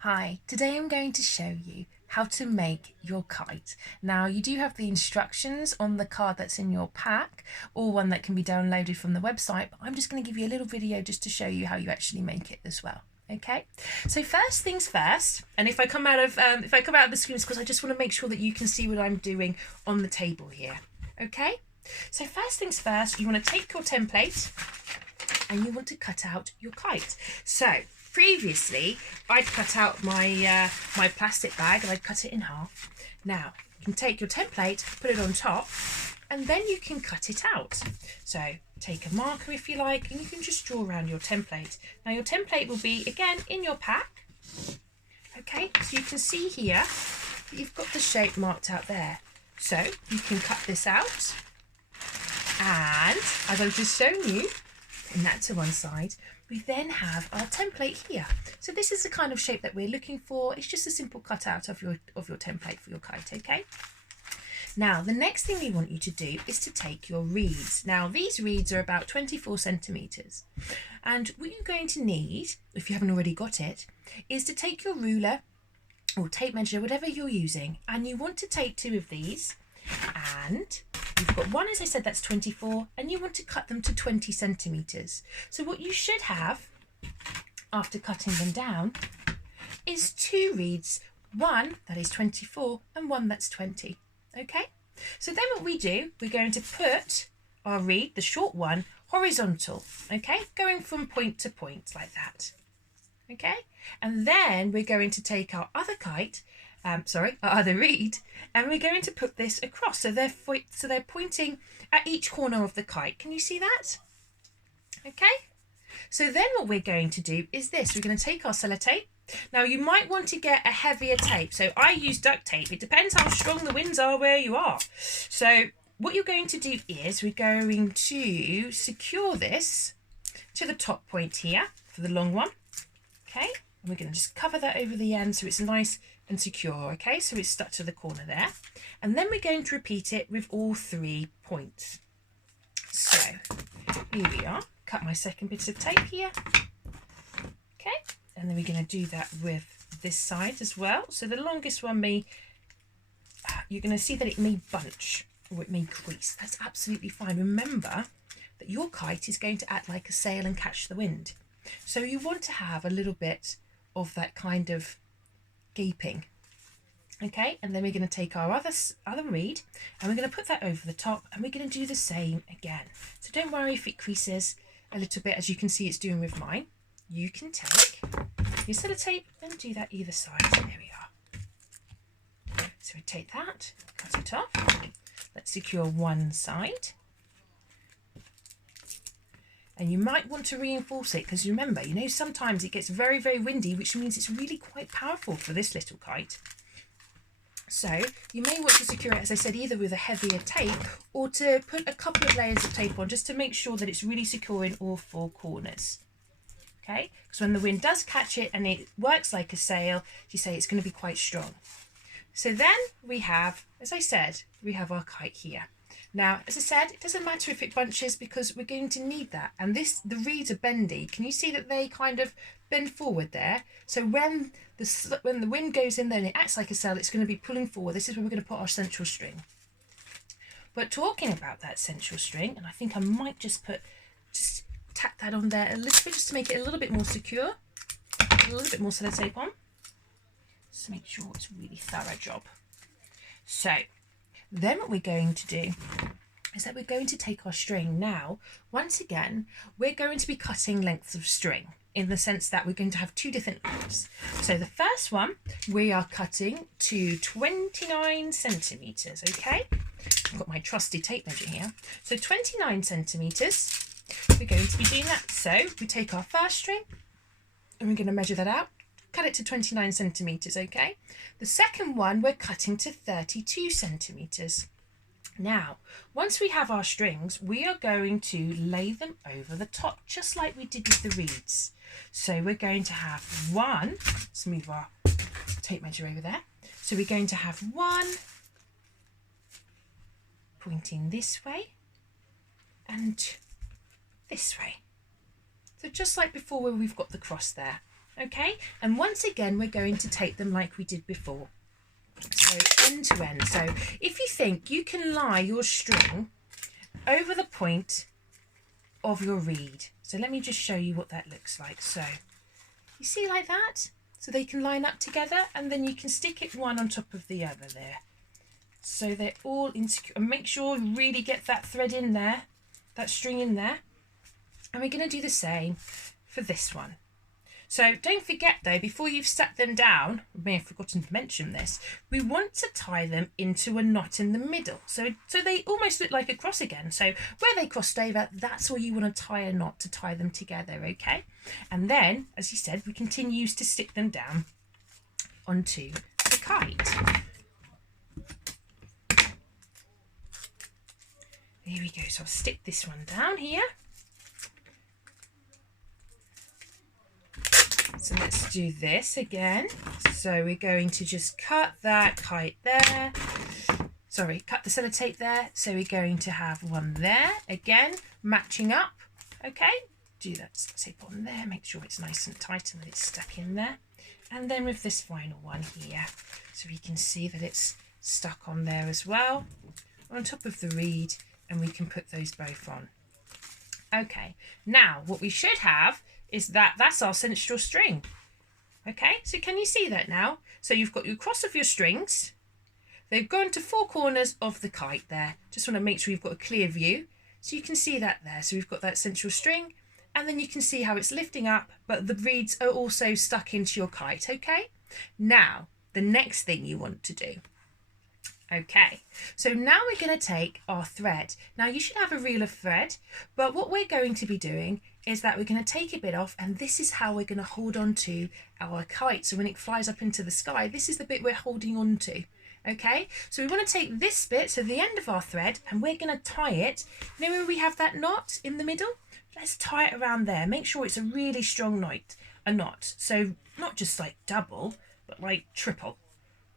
Hi, today I'm going to show you how to make your kite. Now you do have the instructions on the card that's in your pack or one that can be downloaded from the website, but I'm just going to give you a little video just to show you how you actually make it as well. Okay, so first things first, and if I come out of the screen, it's because I just want to make sure that you can see what I'm doing on the table here. Okay, so first things first, you want to take your template and you want to cut out your kite. So previously I'd cut out my my plastic bag and I'd cut it in half. Now you can take your template, put it on top, and then you can cut it out. So take a marker if you like, and you can just draw around your template. Now your template will be again in your pack. Okay, so you can see here that you've got the shape marked out there. So you can cut this out, and as I've just shown you, and that to one side, we then have our template here. So this is the kind of shape that we're looking for. It's just a simple cutout of your template for your kite, okay? Now, the next thing we want you to do is to take your reeds. Now, these reeds are about 24 centimetres. And what you're going to need, if you haven't already got it, is to take your ruler or tape measure, whatever you're using, and you want to take two of these, and you've got one, as I said, that's 24, and you want to cut them to 20 centimetres. So what you should have, after cutting them down, is two reeds, one that is 24 and one that's 20. Okay? So then what we do, we're going to put our reed, the short one, horizontal, okay? Going from point to point like that. Okay? And then we're going to take our other kite, our other reed, and we're going to put this across. So they're pointing at each corner of the kite. Can you see that? Okay. So then what we're going to do is this. We're going to take our sellotape. Now you might want to get a heavier tape. So I use duct tape. It depends how strong the winds are where you are. So what you're going to do is we're going to secure this to the top point here for the long one. Okay. And we're going to just cover that over the end so it's nice and secure, okay? So it's stuck to the corner there. And then we're going to repeat it with all 3 points. So here we are. Cut my second bit of tape here. Okay, and then we're going to do that with this side as well. So the longest one you're going to see that it may bunch or it may crease. That's absolutely fine. Remember that your kite is going to act like a sail and catch the wind. So you want to have a little bit of that kind of gaping. Okay, and then we're going to take our other reed and we're going to put that over the top, and we're going to do the same again. So don't worry if it creases a little bit, as you can see it's doing with mine. You can take your sellotape and do that either side. There we are. So we take that, cut it off. Let's secure one side. And you might want to reinforce it because remember, sometimes it gets very, very windy, which means it's really quite powerful for this little kite. So you may want to secure it, as I said, either with a heavier tape or to put a couple of layers of tape on just to make sure that it's really secure in all 4 corners. Okay, because when the wind does catch it and it works like a sail, you say it's going to be quite strong. So then we have, as I said, we have our kite here. Now, as I said, it doesn't matter if it bunches because we're going to need that. And the reeds are bendy. Can you see that they kind of bend forward there? So when the wind goes in there and it acts like a sail, it's going to be pulling forward. This is where we're going to put our central string. But talking about that central string, and I think I might just tack that on there a little bit just to make it a little bit more secure. A little bit more sellotape on. Just to make sure it's a really thorough job. So then what we're going to do is that we're going to take our string. Now, once again, we're going to be cutting lengths of string in the sense that we're going to have 2 different lengths. So the first one, we are cutting to 29 centimetres, okay? I've got my trusty tape measure here. So 29 centimetres, we're going to be doing that. So we take our first string and we're going to measure that out. Cut it to 29 centimetres, okay? The second one, we're cutting to 32 centimetres. Now, once we have our strings, we are going to lay them over the top, just like we did with the reeds. So we're going to have one, let's move our tape measure over there. So we're going to have one pointing this way and this way. So just like before where we've got the cross there. Okay, and once again we're going to tape them like we did before, so end to end. So if you think, you can lie your string over the point of your reed. So let me just show you what that looks like. So you see, like that, so they can line up together, and then you can stick it one on top of the other there, so they're all insecure. And make sure you really get that thread in there, that string in there. And we're going to do the same for this one. So don't forget though, before you've set them down, I may have forgotten to mention this, we want to tie them into a knot in the middle. So they almost look like a cross again. So where they crossed over, that's where you want to tie a knot to tie them together, okay? And then, as you said, we continue to stick them down onto the kite. Here we go. So I'll stick this one down here. So let's do this again. So we're going to just cut that kite there. Sorry, cut the sellotape there. So we're going to have one there. Again, matching up. Okay, do that sellotape on there. Make sure it's nice and tight and that it's stuck in there. And then with this final one here, so we can see that it's stuck on there as well, on top of the reed, and we can put those both on. Okay, now what we should have is that's our central string. Okay, so can you see that now? So you've got your cross of your strings. They've gone to four corners of the kite there. Just want to make sure you've got a clear view. So you can see that there. So we've got that central string, and then you can see how it's lifting up, but the reeds are also stuck into your kite, okay? Now, the next thing you want to do. Okay, so now we're going to take our thread. Now you should have a reel of thread, but what we're going to be doing is that we're going to take a bit off, and this is how we're going to hold on to our kite. So when it flies up into the sky, this is the bit we're holding on to. Okay, so we want to take this bit, so the end of our thread, and we're going to tie it. You know where we have that knot in the middle? Let's tie it around there. Make sure it's a really strong knot. So not just like double, but like triple,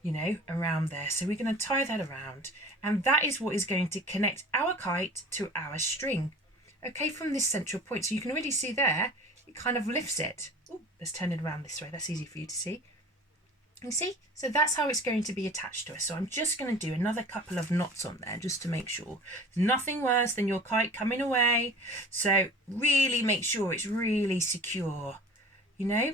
you know, around there. So we're going to tie that around, and that is what is going to connect our kite to our string. Okay, from this central point. So you can already see there, it kind of lifts it. Oh, let's turn it around this way. That's easy for you to see. You see? So that's how it's going to be attached to us. So I'm just going to do another couple of knots on there just to make sure. Nothing worse than your kite coming away. So really make sure it's really secure, you know.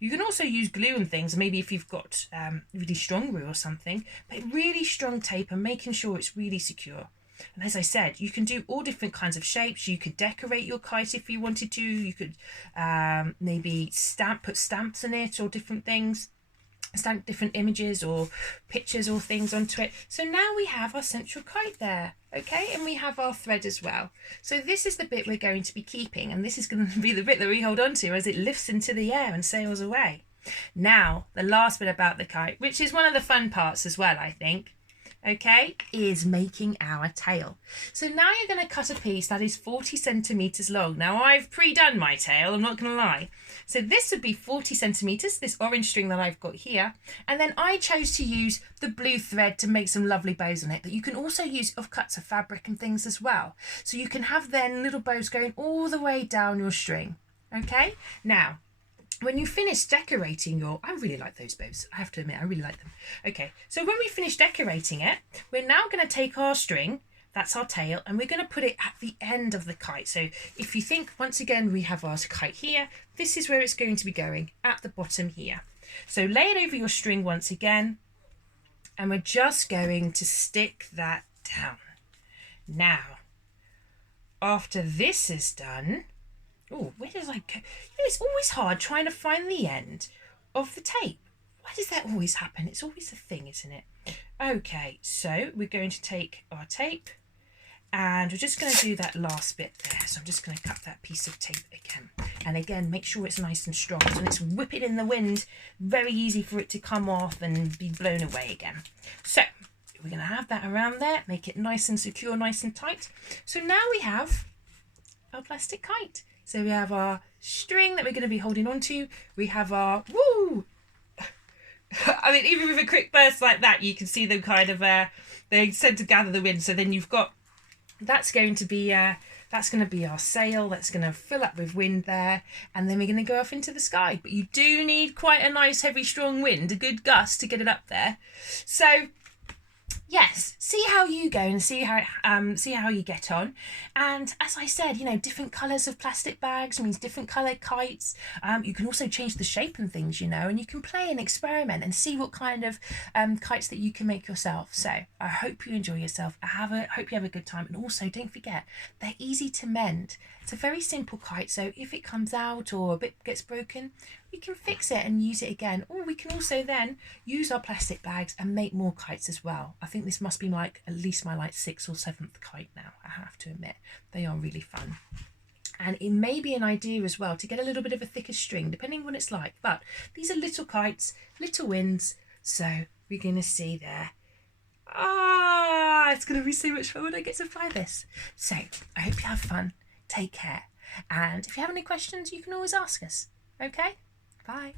You can also use glue and things, maybe if you've got really strong glue or something, but really strong tape and making sure it's really secure. And as I said, you can do all different kinds of shapes. You could decorate your kite if you wanted to. You could maybe put stamps in it or different things, stamp different images or pictures or things onto it. So now we have our central kite there, okay? And we have our thread as well. So this is the bit we're going to be keeping, and this is going to be the bit that we hold on to as it lifts into the air and sails away. Now, the last bit about the kite, which is one of the fun parts as well, I think, okay, is making our tail. So now you're going to cut a piece that is 40 centimetres long. Now I've pre-done my tail, I'm not going to lie. So this would be 40 centimetres, this orange string that I've got here. And then I chose to use the blue thread to make some lovely bows on it. But you can also use offcuts of fabric and things as well. So you can have then little bows going all the way down your string. Okay, now, when you finish decorating I really like those bows, I have to admit, I really like them. Okay, so when we finish decorating it, we're now going to take our string, that's our tail, and we're going to put it at the end of the kite. So if you think, once again, we have our kite here, this is where it's going to be going, at the bottom here. So lay it over your string once again, and we're just going to stick that down. Now, after this is done, oh, where does I go? You know, it's always hard trying to find the end of the tape. Why does that always happen? It's always a thing, isn't it? Okay, so we're going to take our tape, and we're just going to do that last bit there. So I'm just going to cut that piece of tape again. And again, make sure it's nice and strong. So when it's whip it in the wind, very easy for it to come off and be blown away again. So we're going to have that around there, make it nice and secure, nice and tight. So now we have our plastic kite. So we have our string that we're going to be holding on to. We have our, woo! I mean, even with a quick burst like that, you can see them kind of, they tend to gather the wind. So then you've got, that's going to be That's going to be our sail. That's going to fill up with wind there, and then we're going to go off into the sky. But you do need quite a nice, heavy, strong wind, a good gust to get it up there. So yes, see how you go and see how you get on. And as I said, you know, different colours of plastic bags means different coloured kites. You can also change the shape and things, you know, and you can play and experiment and see what kind of kites that you can make yourself. So I hope you enjoy yourself. Hope you have a good time. And also don't forget, they're easy to mend. It's a very simple kite, so if it comes out or a bit gets broken, we can fix it and use it again. Or we can also then use our plastic bags and make more kites as well. I think this must be like at least my like 6th or 7th kite now, I have to admit. They are really fun. And it may be an idea as well to get a little bit of a thicker string, depending on what it's like. But these are little kites, little winds, so we're going to see there. It's going to be so much fun when I get to fly this. So I hope you have fun. Take care. And if you have any questions, you can always ask us. Okay? Bye.